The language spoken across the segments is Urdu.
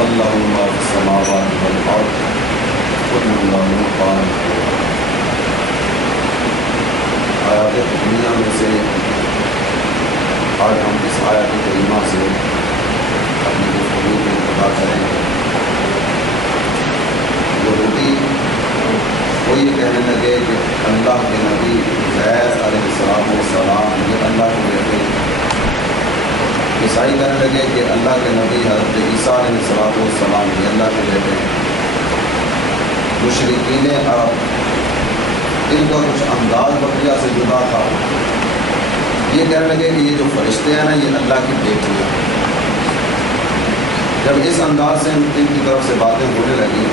واللہ ما فی السماوات والارض کل له قانتون۔ آیات دنیا میں سے آج ہم اس آیت کریمہ سے اپنی گفتگو میں ابتدا کریں گے۔ یہودی وہ یہ کہنے لگے کہ اللہ کے نبی عزیر علیہ السلام یہ اللہ کے بیٹے۔ عیسائی کہنے لگے کہ اللہ کے نبی حضرت عیسیٰ علیہ السلام یہ اللہ کے بیٹے۔ مشرکین عرب ان کا کچھ انداز بقیہ سے جدا تھا، یہ کہنے لگے کہ یہ جو فرشتے ہیں نا یہ اللہ کی بیٹی ہیں۔ جب اس انداز سے ان کی طرف سے باتیں ہونے لگی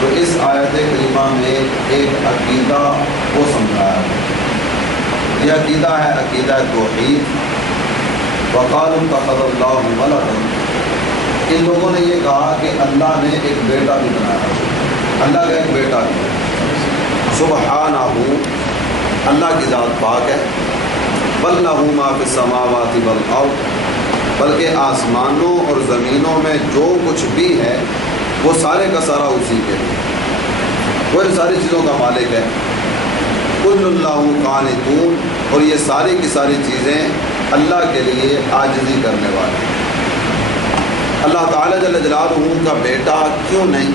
تو اس آیت کریمہ میں ایک عقیدہ کو سمجھایا۔ یہ عقیدہ ہے عقیدہ توحید۔ وقالوا اتخذ اللہ ولدا، ان لوگوں نے یہ کہا کہ اللہ نے ایک بیٹا بھی بنایا، اللہ کا ایک بیٹا بھی ہے۔ سبحانہ، اللہ کی ذات پاک ہے۔ بل لہ ما فی السماوات والارض، بلکہ آسمانوں اور زمینوں میں جو کچھ بھی ہے وہ سارے کا سارا اسی کے لیے، وہ ان ساری چیزوں کا مالک ہے۔ کل اللہ قانتون، اور یہ ساری کی ساری چیزیں اللہ کے لیے عاجزی کرنے والی ہیں۔ اللہ تعالیٰ جل جلالہ کا بیٹا کیوں نہیں؟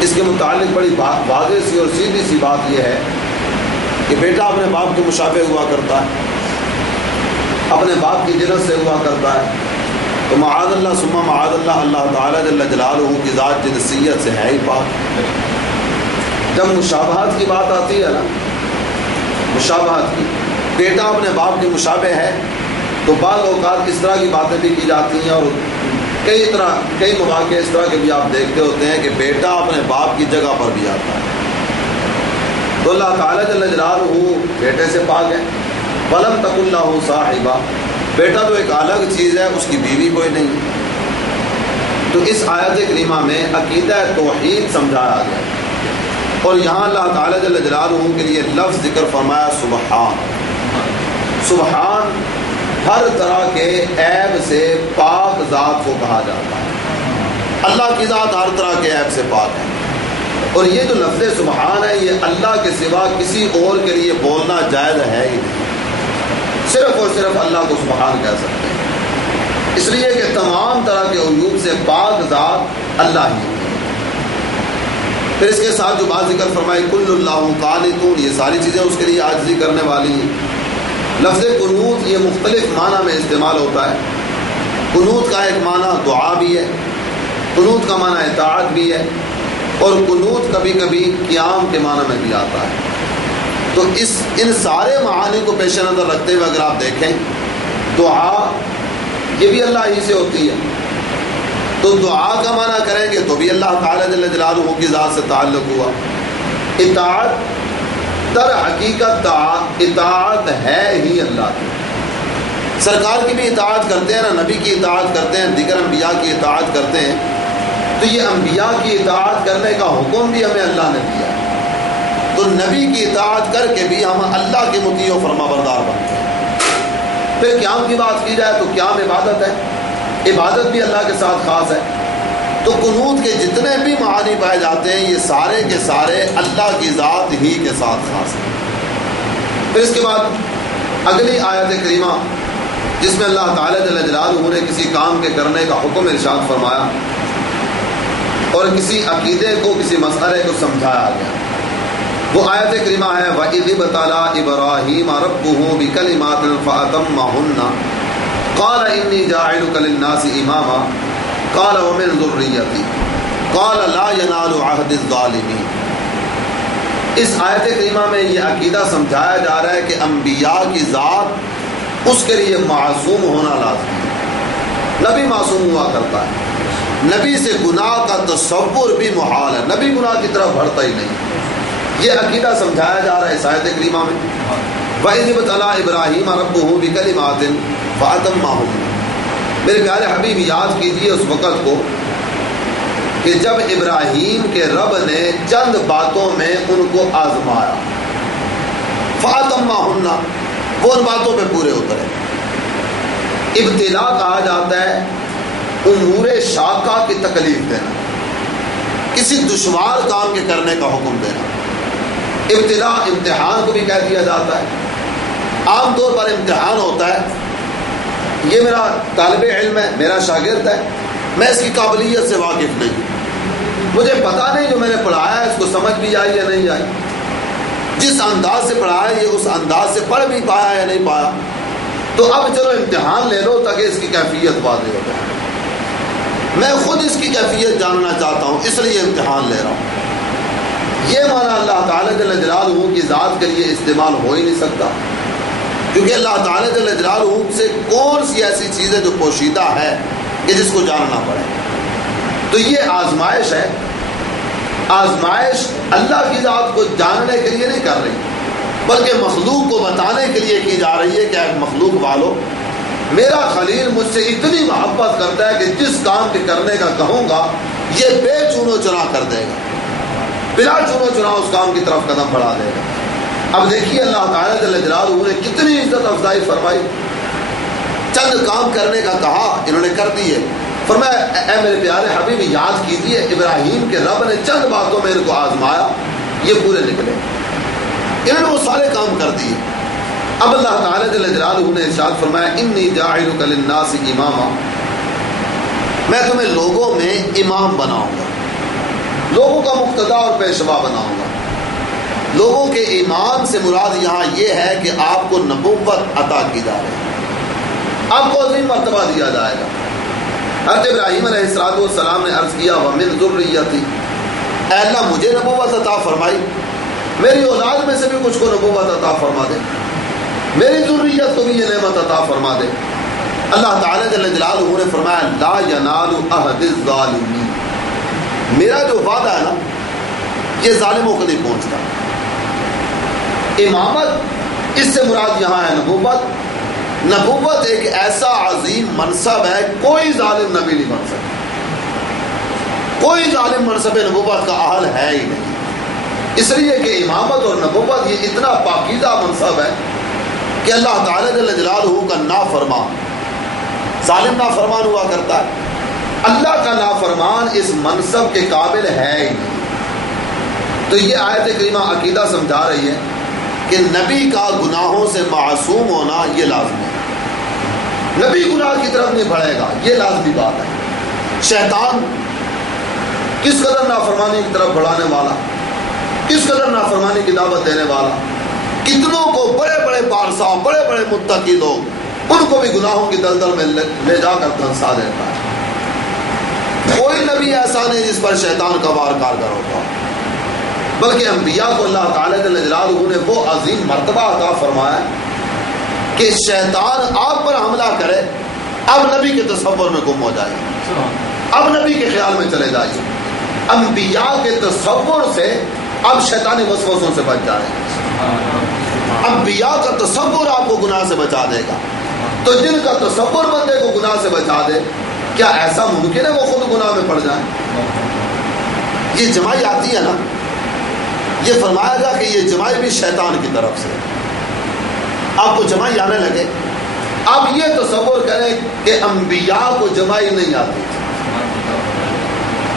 اس کے متعلق بڑی واضح سی اور سیدھی سی بات یہ ہے کہ بیٹا اپنے باپ کے مشابہ ہوا کرتا ہے، اپنے باپ کی جنس سے ہوا کرتا ہے، تو معاذ اللہ ثم معاذ اللہ، اللہ تعالیٰ جل جلالہ کی ذات جنسیت سے ہے ہی پاک۔ جب مشابہت کی بات آتی ہے نا، مشابہت کی، بیٹا اپنے باپ کے مشابہ ہے، تو بعض اوقات اس طرح کی باتیں بھی کی جاتی ہیں، اور کئی مواقع اس طرح کے بھی آپ دیکھتے ہوتے ہیں کہ بیٹا اپنے باپ کی جگہ پر بھی آتا ہے۔ تو اللہ تعالیٰ جل جلالہ بیٹے سے پاک ہے۔ ولم تکن لہ صاحبہ، بیٹا تو ایک الگ چیز ہے، اس کی بیوی کوئی نہیں۔ تو اس آیت کریمہ میں عقیدہ توحید سمجھایا گیا، اور یہاں اللہ تعالیٰ جل جلالہ کے لیے لفظ ذکر فرمایا سبحان۔ سبحان ہر طرح کے عیب سے پاک ذات کو کہا جاتا ہے۔ اللہ کی ذات ہر طرح کے عیب سے پاک ہے، اور یہ جو لفظ سبحان ہے یہ اللہ کے سوا کسی اور کے لیے بولنا جائز ہے ہی نہیں، صرف اور صرف اللہ کو سبحان کہہ سکتے ہیں، اس لیے کہ تمام طرح کے عیوب سے پاک ذات اللہ ہی ہے۔ پھر اس کے ساتھ جو بات ذکر فرمائی کل اللہ قانتون، یہ ساری چیزیں اس کے لیے عاجزی کرنے والی ہیں۔ لفظ قنوت یہ مختلف معنی میں استعمال ہوتا ہے۔ قنوت کا ایک معنی دعا بھی ہے، قنوت کا معنی اطاعت بھی ہے، اور قنوت کبھی کبھی قیام کے معنی میں بھی آتا ہے۔ تو ان سارے معانی کو پیش نظر رکھتے ہوئے اگر آپ دیکھیں، دعا یہ بھی اللہ ہی سے ہوتی ہے، تو دعا کا معنی کریں گے تو بھی اللہ تعالیٰ جل جلالہ کی ذات سے تعلق ہوا۔ اطاعت در حقیقت اطاعت ہے ہی اللہ کی، سرکار کی بھی اطاعت کرتے ہیں نا، نبی کی اطاعت کرتے ہیں، دیگر انبیاء کی اطاعت کرتے ہیں، تو یہ انبیاء کی اطاعت کرنے کا حکم بھی ہمیں اللہ نے دیا ہے، تو نبی کی اطاعت کر کے بھی ہم اللہ کے مطیع و فرما بردار بنتے ہیں۔ پھر قیام کی بات کی جائے تو قیام عبادت ہے، عبادت بھی اللہ کے ساتھ خاص ہے۔ تو قنوت کے جتنے بھی معانی پائے جاتے ہیں یہ سارے کے سارے اللہ کی ذات ہی کے ساتھ خاص ہیں۔ پھر اس کے بعد اگلی آیت کریمہ جس میں اللہ تعالیٰ جل جلالہ نے کسی کام کے کرنے کا حکم ارشاد فرمایا اور کسی عقیدے کو، کسی مسئلے کو سمجھایا گیا، وہ آیت کریمہ ہے وَإِذِ ابْتَلَىٰ إِبْرَاهِيمَ رَبُّهُ بِكَلِمَاتٍ فَأَتَمَّهُنَّ قَالَ إِنِّي جَاعِلُكَ لِلنَّاسِ إِمَامًا قال ومن ذریتی قال لا ينال عہد الظالمین۔ اس آیت کریمہ میں یہ عقیدہ سمجھایا جا رہا ہے کہ انبیاء کی ذات اس کے لیے معصوم ہونا لازمی ہے۔ نبی معصوم ہوا کرتا ہے، نبی سے گناہ کا تصور بھی محال ہے، نبی گناہ کی طرف بڑھتا ہی نہیں، یہ عقیدہ سمجھایا جا رہا ہے اس آیت کریمہ میں۔ وَإِذِ ابْتَلَىٰ إِبْرَاهِيمَ رَبُّهُ بِكَلِمَاتٍ فَأَتَمَّهُنَّ۔ میرے پیارے حبیب یاد کیجئے اس وقت کو کہ جب ابراہیم کے رب نے چند باتوں میں ان کو آزمایا، فَأَتَمَّهُنَّ، وہ ان باتوں پہ پورے اترے۔ ابتلا کہا جاتا ہے امور شاقہ کی تکلیف دینا، کسی دشوار کام کے کرنے کا حکم دینا۔ ابتلا امتحان کو بھی کہہ دیا جاتا ہے۔ عام طور پر امتحان ہوتا ہے، یہ میرا طالب علم ہے، میرا شاگرد ہے، میں اس کی قابلیت سے واقف نہیں ہوں، مجھے پتہ نہیں جو میں نے پڑھایا ہے اس کو سمجھ بھی آئی یا نہیں آئی، جس انداز سے پڑھایا یہ اس انداز سے پڑھ بھی پایا یا نہیں پایا، تو اب چلو امتحان لے لو تاکہ اس کی کیفیت واضح ہو جائے۔ میں خود اس کی کیفیت جاننا چاہتا ہوں، اس لیے امتحان لے رہا ہوں۔ یہ معنی اللہ تعالیٰ جل جلالہ کی ذات کے لیے استعمال ہو ہی نہیں سکتا، کیونکہ اللہ تعالیٰ جل جلالہ سے کون سی ایسی چیز ہے جو پوشیدہ ہے کہ جس کو جاننا پڑے۔ تو یہ آزمائش ہے، آزمائش اللہ کی ذات کو جاننے کے لیے نہیں کر رہی، بلکہ مخلوق کو بتانے کے لیے کی جا رہی ہے کہ ایک مخلوق والو، میرا خلیل مجھ سے اتنی محبت کرتا ہے کہ جس کام کے کرنے کا کہوں گا یہ بے چونو چنا کر دے گا، بلا چونو چنا اس کام کی طرف قدم بڑھا دے گا۔ اب دیکھیے اللہ تعالیٰ جل جلالہ نے کتنی عزت افزائی فرمائی، چند کام کرنے کا کہا، انہوں نے کر دیے۔ فرمایا اے میرے پیارے حبیب یاد کیجئے ابراہیم کے رب نے چند باتوں میں ان کو آزمایا، یہ پورے نکلے، انہوں نے وہ سارے کام کر دیے۔ اب اللہ تعالیٰ جل جلالہ نے ارشاد فرمایا انی جاعلک للناس اماما، میں تمہیں لوگوں میں امام بناؤں گا، لوگوں کا مقتدا اور پیشوا بناؤں گا۔ لوگوں کے امام سے مراد یہاں یہ ہے کہ آپ کو نبوت عطا کی جا رہی ہے، آپ کو عظیم مرتبہ دیا جائے گا۔ حضرت ابراہیم علیہ السلام نے عرض کیا وَمِن ذُرِّيَّتِي، اے اللہ مجھے نبوت عطا فرمائی، میری اولاد میں سے بھی کچھ کو نبوت عطا فرما دے، میری ذریت کو بھی یہ نعمت عطا فرما دے۔ اللہ تعالیٰ جل جلالہ نے فرمایا لا ینال عہد الظالمین، میرا جو وعدہ ہے نا یہ ظالموں کو نہیں پہنچتا۔ امامت اس سے مراد یہاں ہے نبوت۔ نبوت ایک ایسا عظیم منصب ہے، کوئی ظالم نبی نہیں بن سکتا، کوئی ظالم منصب نبوت کا اہل ہے ہی نہیں، اس لیے کہ امامت اور نبوت یہ اتنا پاکیزہ منصب ہے کہ اللہ تعالیٰ جل جلالہ کا نافرمان، ظالم نافرمان ہوا کرتا ہے، اللہ کا نافرمان اس منصب کے قابل ہے ہی نہیں۔ تو یہ آیت کریمہ عقیدہ سمجھا رہی ہے کہ نبی کا گناہوں سے معصوم ہونا یہ لازمی ہے، نبی گناہ کی طرف نہیں بڑھے گا، یہ لازمی بات ہے۔ شیطان کس قدر نافرمانی کی طرف بڑھانے والا، کس قدر نافرمانی کی دعوت دینے والا، کتنوں کو بڑے بڑے بادشاہ، بڑے بڑے متقی لوگ، ان کو بھی گناہوں کی دلدل میں لے جا کر دھنسا دیتا ہے۔ کوئی نبی ایسا نہیں جس پر شیطان کا وار کارگر ہوتا، بلکہ انبیاء کو اللہ تعالیٰ جل جلالہ نے وہ عظیم مرتبہ عطا فرمایا کہ شیطان آپ پر حملہ کرے، اب نبی کے تصور میں گم ہو جائے، اب نبی کے خیال میں چلے جائیے، انبیاء کے تصور سے اب شیطانی وسوسوں سے بچ جائے، انبیاء کا تصور آپ کو گناہ سے بچا دے گا۔ تو جن کا تصور بندے کو گناہ سے بچا دے، کیا ایسا ممکن ہے وہ خود گناہ میں پڑ جائے؟ یہ جمائی آتی ہے نا، یہ فرمایا گیا کہ یہ جمائی بھی شیطان کی طرف سے، آپ کو جمائی آنے لگے، اب یہ تصور کریں کہ انبیاء کو جمائی نہیں آتی،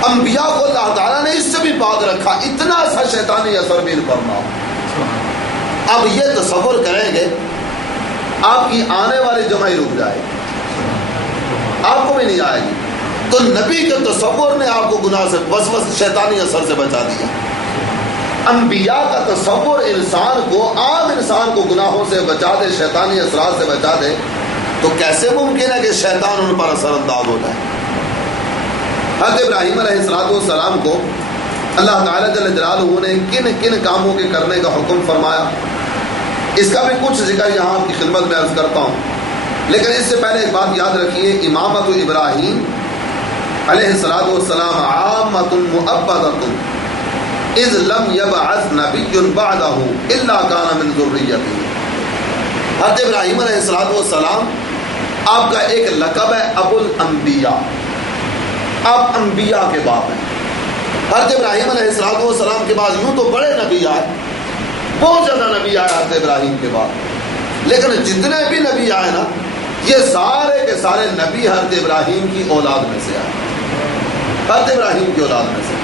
انبیاء کو اللہ تعالیٰ نے اس سے بھی بات رکھا، اتنا سا شیطانی اثر بھی ان پر نہ ہو۔ اب یہ تصور کریں گے آپ کی آنے والی جمائی رک جائے گی، آپ کو بھی نہیں آئے گی۔ تو نبی کے تصور نے آپ کو گناہ سے وسوسے شیطانی اثر سے بچا دیا۔ انبیاء کا تصور انسان کو، عام انسان کو گناہوں سے بچا دے، شیطانی اثرات سے بچا دے، تو کیسے ممکن ہے کہ شیطان ان پر اثر انداز ہو جائے؟ حضرت ابراہیم علیہ السلام کو اللہ تعالیٰ جل جلالہ نے کن کن کاموں کے کرنے کا حکم فرمایا، اس کا بھی کچھ ذکر یہاں آپ کی خدمت میں عرض کرتا ہوں، لیکن اس سے پہلے ایک بات یاد رکھیے، امامت ابراہیم علیہ السلام عامۃ مؤبدۃ اذ لم یبعث نبی بعدہ الا کان من ذریتہ۔ حضرت ابراہیم علیہ السلام آپ کا ایک لقب ہے ابو الانبیاء، آپ انبیاء کے باپ ہیں۔ حضرت ابراہیم علیہ السلام کے بعد یوں تو بڑے نبی آئے، بہت زیادہ نبی آئے حضرت ابراہیم کے بعد، لیکن جتنے بھی نبی آئے نا یہ سارے کے سارے نبی حضرت ابراہیم کی اولاد میں سے آئے، حضرت ابراہیم کی اولاد میں سے۔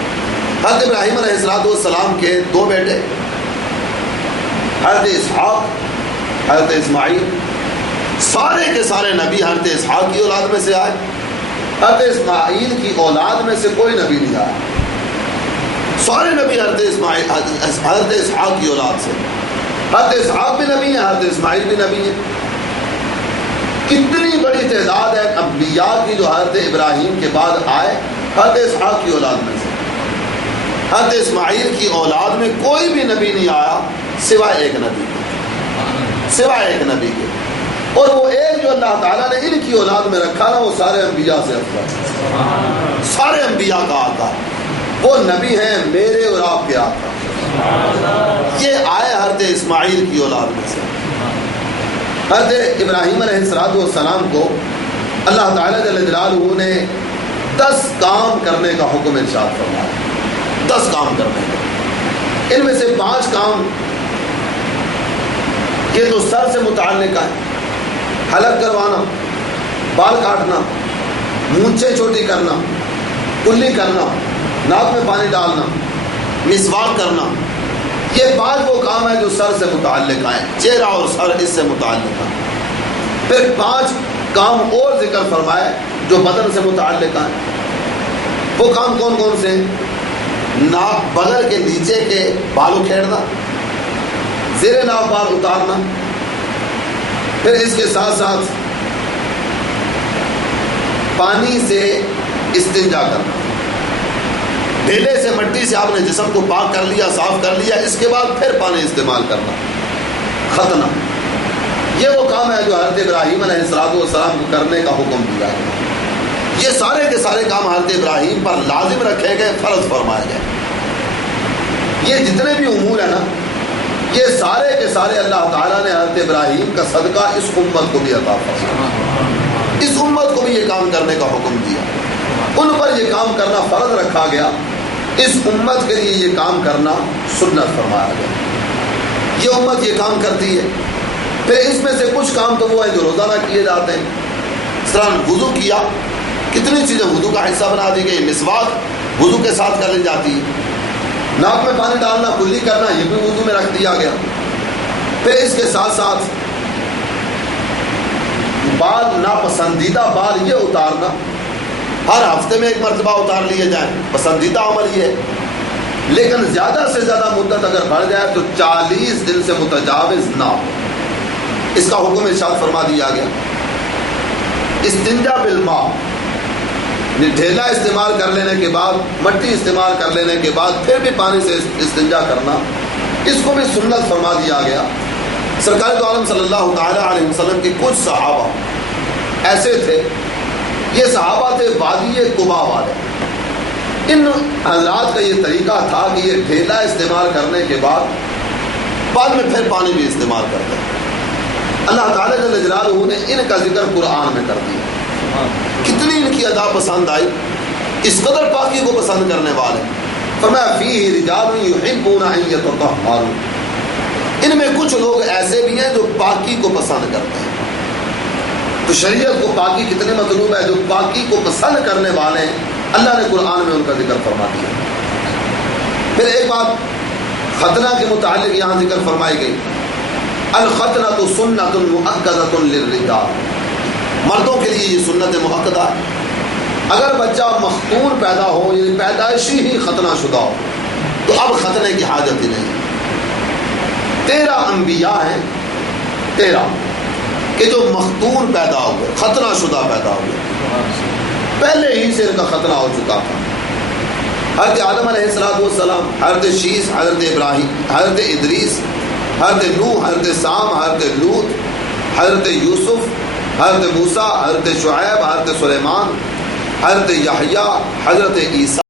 حضرت ابراہیم علیہ السلام کے دو بیٹے حضرت اسحاق، حضرت اسماعیل، سارے کے سارے نبی حضرت اسحاق کی اولاد میں سے آئے۔ حضرت اسماعیل کی اولاد میں سے کوئی نبی نہیں آیا، سارے نبی حضرت اسحاق کی اولاد سے۔ حضرت اسحاق بھی نبی ہیں، حضرت اسماعیل بھی نبی ہیں۔ کتنی بڑی تعداد ہے انبیاء کی جو حضرت ابراہیم کے بعد آئے حضرت اسحاق کی اولاد میں سے۔ حضرت اسماعیل کی اولاد میں کوئی بھی نبی نہیں آیا سوائے ایک نبی کے، سوائے ایک نبی کے، اور وہ ایک جو اللہ تعالیٰ نے ان کی اولاد میں رکھا نا، وہ سارے انبیاء سے افضل، سارے انبیاء کا آقا، وہ نبی ہیں میرے اور آپ کے آقا۔ یہ آئے حضرت اسماعیل کی اولاد میں سے۔ حضرت ابراہیم علیہ السلام کو اللہ تعالیٰ جل جلالہ نے 10 کام کرنے کا حکم ارشاد فرمایا، 10 کام کرنے کا۔ ان میں سے 5 کام یہ جو سر سے متعلق ہے، حلق کروانا، بال کاٹنا، مونچھیں چھوٹی کرنا، کلی کرنا، ناک میں پانی ڈالنا، مسواک کرنا، یہ 5 وہ کام ہیں جو سر سے متعلق ہیں، چہرہ اور سر اس سے متعلق ہیں۔ پھر 5 کام اور ذکر فرمائے جو بدن سے متعلق ہیں۔ وہ کام کون کون سے ہیں؟ ناک بغل کے نیچے کے بال اکھیڑنا، زیر ناک بال اتارنا، پھر اس کے ساتھ ساتھ پانی سے استنجا کرنا، ڈھیلے سے مٹی سے آپ نے جسم کو پاک کر لیا، صاف کر لیا، اس کے بعد پھر پانی استعمال کرنا، ختنہ۔ یہ وہ کام ہے جو حضرت ابراہیم علیہ السلام کو کرنے کا حکم دیا ہے۔ یہ سارے کے سارے کام حضرت ابراہیم پر لازم رکھے گئے، فرض فرمائے گئے۔ یہ جتنے بھی امور ہیں نا، یہ سارے کے سارے اللہ تعالیٰ نے حضرت ابراہیم کا صدقہ اس امت کو بھی عطا فرمایا، اس امت کو بھی یہ کام کرنے کا حکم دیا، ان پر یہ کام کرنا فرض رکھا گیا، اس امت کے لیے یہ کام کرنا سنت فرمایا گیا۔ یہ امت یہ کام کرتی ہے۔ پھر اس میں سے کچھ کام تو وہ ہیں جو روزانہ کیے جاتے ہیں، اس طرح وضو کیا، کتنی چیزیں وضو کا حصہ بنا دی گئی، مسواک وضو کے ساتھ کر لی جاتی ہے، ناک میں پانی ڈالنا، کلی کرنا، یہ بھی وضو میں رکھ دیا گیا۔ پھر اس کے ساتھ ساتھ بال، ناپسندیدہ بال یہ اتارنا، ہر ہفتے میں 1 مرتبہ اتار لیے جائیں، پسندیدہ عمل یہ ہے، لیکن زیادہ سے زیادہ مدت اگر بڑھ جائے تو 40 دن سے متجاوز نہ ہو، اس کا حکم ارشاد فرما دیا گیا۔ استنجا بالماء، ڈھیلا استعمال کر لینے کے بعد، مٹی استعمال کر لینے کے بعد پھر بھی پانی سے استنجا کرنا، اس کو بھی سنت فرما دیا گیا۔ سرکار دو عالم صلی اللہ تعالی علیہ وسلم کے کچھ صحابہ ایسے تھے، یہ صحابہ تھے وادی قباء والے، ان حضرات کا یہ طریقہ تھا کہ یہ ڈھیلا استعمال کرنے کے بعد میں پھر پانی بھی استعمال کرتے ہیں۔ اللہ تعالیٰ جل جلالہ نے ان کا ذکر قرآن میں کر دیا، کتنی ان کی ادا پسند آئی، اس قدر پاکی کو پسند کرنے والے۔ فرمایا فیہ رجال یحبون ان یتطہروا، ان میں کچھ لوگ ایسے بھی ہیں جو پاکی کو پسند کرتے ہیں۔ تو شریعت کو پاکی کتنے مطلوب ہے، جو پاکی کو پسند کرنے والے ہیں، اللہ نے قرآن میں ان کا ذکر فرما دیا۔ پھر ایک بات ختنہ کے متعلق یہاں ذکر فرمائی گئی، الختنۃ سنۃ مؤکدۃ للرجال، مردوں کے لیے یہ سنت مؤکدہ ہے۔ اگر بچہ مختون پیدا ہو، یعنی پیدائشی ہی ختنہ شدہ ہو، تو اب ختنے کی حاجت ہی نہیں۔ 13 انبیاء ہیں، 13 کہ جو مختون پیدا ہوئے، ختنہ شدہ پیدا ہوئے، پہلے ہی سے ان کا ختنہ ہو چکا تھا۔ حضرت آدم علیہ السلام، حضرت شیس، حضرت ابراہیم، حضرت ادریس، حضرت نوح، حضرت سام، حضرت لوط، حضرت یوسف، حضرت موسیٰ، حضرت شعیب، حضرت سلیمان، حضرت یحییٰ، حضرت عیسیٰ،